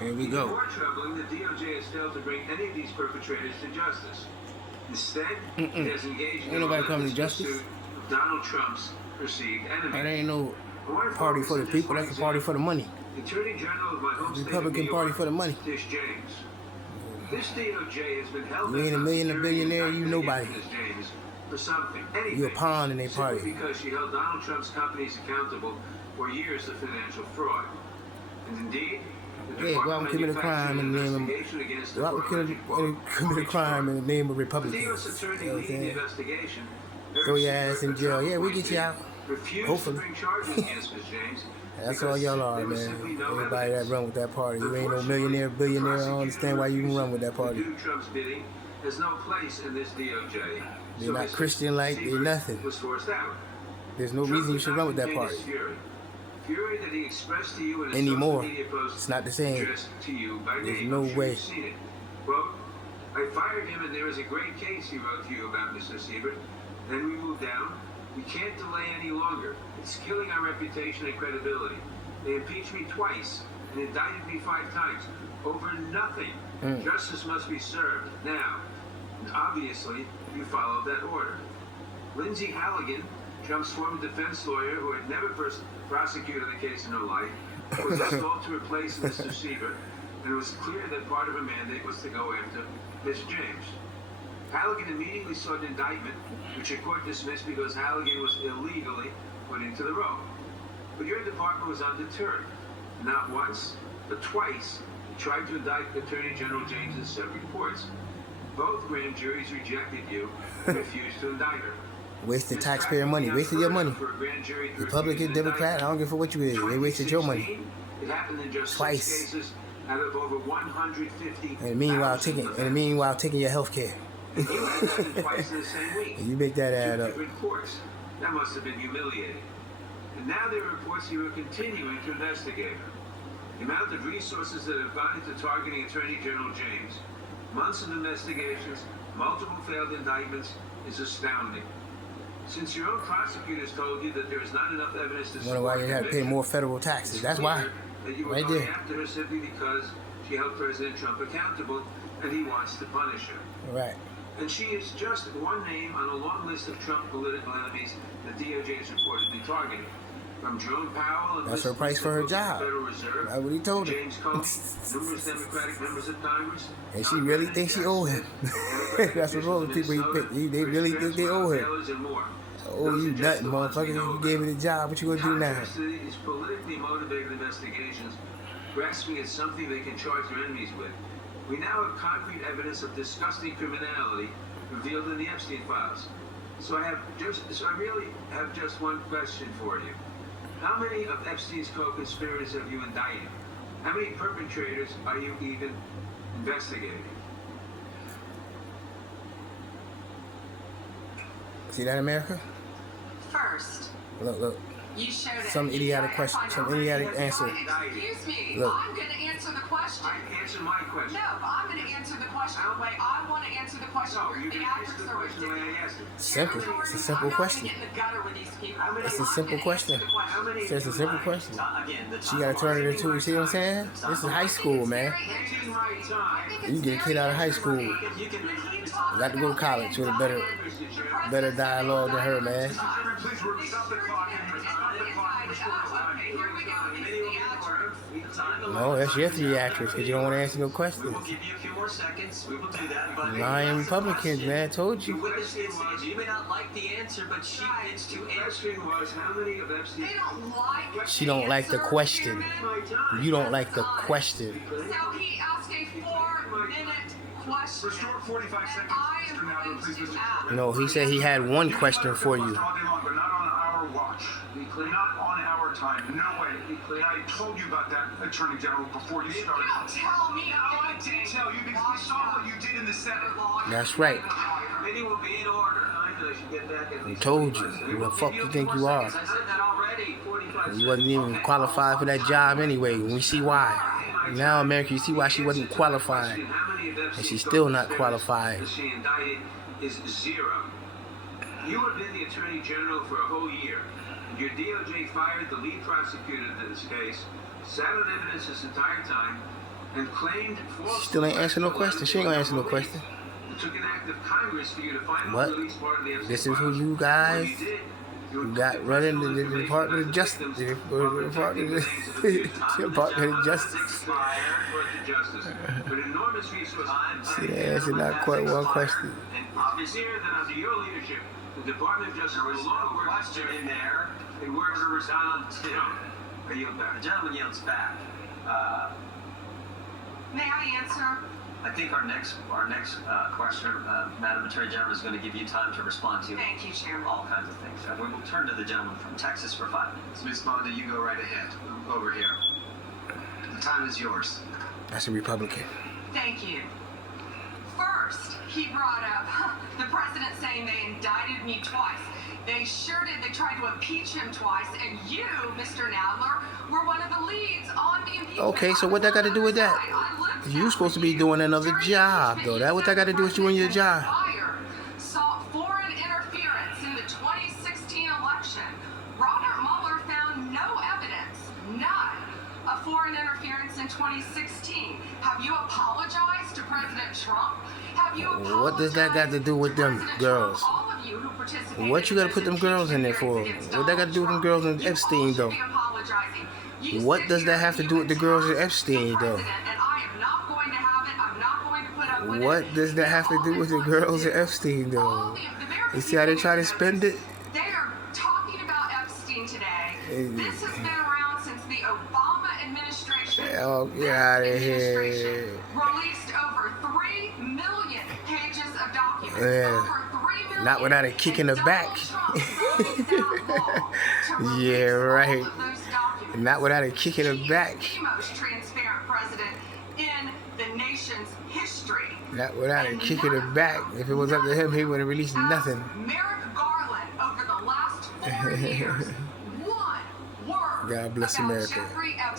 Here we go. Even more troubling, the DOJ has failed to bring any of these perpetrators to justice. Instead, it has engaged in Ain't nobody coming to relentless justice. pursuit of Donald Trump's perceived enemy. That ain't no party for the people. That's a party for the money. The Attorney General of my home state of Republican New Party York, for the money. Tish James. This DOJ has been held You ain't a millionaire, billionaire, you nobody. James for something, anything. You a pawn in their party. Simply because she held Donald Trump's companies accountable for years of financial fraud. And indeed, Yeah, go out and commit a crime in the name of go out and commit a crime in the name of Republicans. The U.S. attorney leading the investigation Throw your ass in jail. Yeah, we get you out. Hopefully. That's all y'all are, man. Everybody that run with that party. You ain't no millionaire, billionaire. I don't understand why you can run with that party. Trump's bidding has no place in this DOJ. They're not Christian-like. They're nothing. Was forced out. There's no reason you should run with that party. Fury that he expressed to you in a Anymore. social media post It's not the same. to you by There's name. no I'm sure way. you've seen it. Quote, I fired him and there is a great case, he wrote to you about Mr. Siebert. Then we moved down. We can't delay any longer. It's killing our reputation and credibility. They impeached me twice and indicted me 5 times over nothing. Justice must be served now. And obviously, you followed that order. Lindsay Halligan, Trump's former defense lawyer who had never prosecuted the case in her life, was installed to replace Mr. Siebert, and it was clear that part of her mandate was to go after Ms. James. Halligan immediately sought an indictment, which a court dismissed because Halligan was illegally put into the role. But your department was undeterred. Not once, but twice, you tried to indict Attorney General James in several courts. Both grand juries rejected you and refused to indict her. Wasted taxpayer money. Wasted your money. Republican, Democrat, I don't give a what you is. They wasted your money. It happened in just Twice. 6 cases out of over 150. And meanwhile taking your health care. You had that twice in the same week. You make that add up. That must have been humiliating. And now there are reports you are continuing to investigate her. The amount of resources that have gone into targeting Attorney General James, months of investigations, multiple failed indictments, is astounding. Since your own prosecutors told you that there is not enough evidence to Wonder why you have to pay more federal taxes. That's why. That you were Right going there. after her simply because she held President Trump accountable and he wants to punish her. Right. And she is just one name on a long list of Trump political enemies the DOJ is reportedly targeting. From Jerome Powell and That's her price for her job. Federal Reserve, That's what he told her. James Comey, numerous Democratic members of Congress, And she really thinks she owe him. That's what all the people he picked. They really think they owe him. Oh, you nothing, motherfucker. You gave me the job. What you gonna do now? These politically motivated investigations grasping at something they can charge their enemies with. We now have concrete evidence of disgusting criminality revealed in the Epstein files. So I really have just one question for you. How many of Epstein's co-conspirators have you indicted? How many perpetrators are you even investigating? See that, America? First, Look. you showed it. Some idiotic question. Some idiotic answer. Excuse me. Look. I'm going to answer the question. Answer my question. No, I'm going to answer the question the way I want to answer the question. No, you The didn't answer the actors are question the way I asked it. Simple. It's a simple question. I'm not going to get in the gutter with these people. It's a simple question. It's just a simple question. Again, She gotta turn it into, you see what I'm saying? This is high school, man. Taking my time. You get a kid out of high school. You Got to go to college with a better dialogue than her, man. Please stop the clock and stop the clock and restore time. Okay, here we go. No, that's your 3 actors, because you don't want to answer no We questions. will give you a few more seconds. We will do that. But Lying Republicans, man. I told The you. witness is, you may not like the answer, but she gets to The answer. question was, how many of Epstein... They don't like She don't like the question. My time. You don't like the question. So he asked a 4-minute question. Restore 45 seconds. I am Mr. Nadler, going please, to Mr. ask. No, he said he had one question for you. All day long, but not on our watch. Not on our time. No way. And I told you about that, Attorney General, before you started. You don't tell me. No, I did tell you because we saw what you did in the Senate. That's right. Committee will be in order. I should get back at I least told you. 45 Who the fuck you think you are? I said that already. 45 You wasn't even qualified for that job anyway. And we see why. Now, America, you see why she wasn't qualified. And she's still not qualified. That she indicted is 0. You have been the Attorney General for a whole year. Your DOJ fired the lead prosecutor in this case, sat on evidence this entire time, and claimed false. Still ain't answer no question. She ain't gonna answer no question. It took an act of Congress for you to finally What? release part of the FC This is who files. you guys When you did, you who got running the Department of Justice. The Department of Justice. But enormous resources. See, that answered not quite one question. And obviously, that under your leadership, the Department of Justice will no longer work in there. It works to respond to. I yield back. The gentleman yields back. May I answer? I think our next question, Madam Attorney General, is going to give you time to respond to Thank you, Chairman. all kinds of things. And we will turn to the gentleman from Texas for 5 minutes. Ms. Bonda, you go right ahead. Over here. The time is yours. That's a Republican. Thank you. First, he brought up the president saying they indicted me twice. They sure did. They tried to impeach him twice, and you, Mr. Nadler, were one of the leads on the impeachment. Okay, so what that got to do with that? You supposed to be doing another job, though. That what that got to do with doing your job? Sought foreign interference in the 2016 election. Robert Mueller found no evidence, none, of foreign interference in 2016. Have you apologized to President Trump? Have you apologized? What does that got to do with them President girls? Trump, all of you who participated What you got to put them girls in there for? What that got to do with them girls in Epstein, though? What does that have to do with the girls in Epstein, though? What does that have to do with the girls in Epstein, though? You see how they try to spend it? They are talking about Epstein today. This has been around since the Obama administration. Oh, get out of here. Released over 3 million pages of documents. Yeah. Over 3 million. Not without a kick in the back. Yeah, Yeah, right. right. Not without a kick in the back. The most transparent president in the nation's history. Not without a kick in the back. If it was up to him, he would have released nothing. Merrick Garland, over the last 4 years, one word God bless about America. Jeffrey Epstein.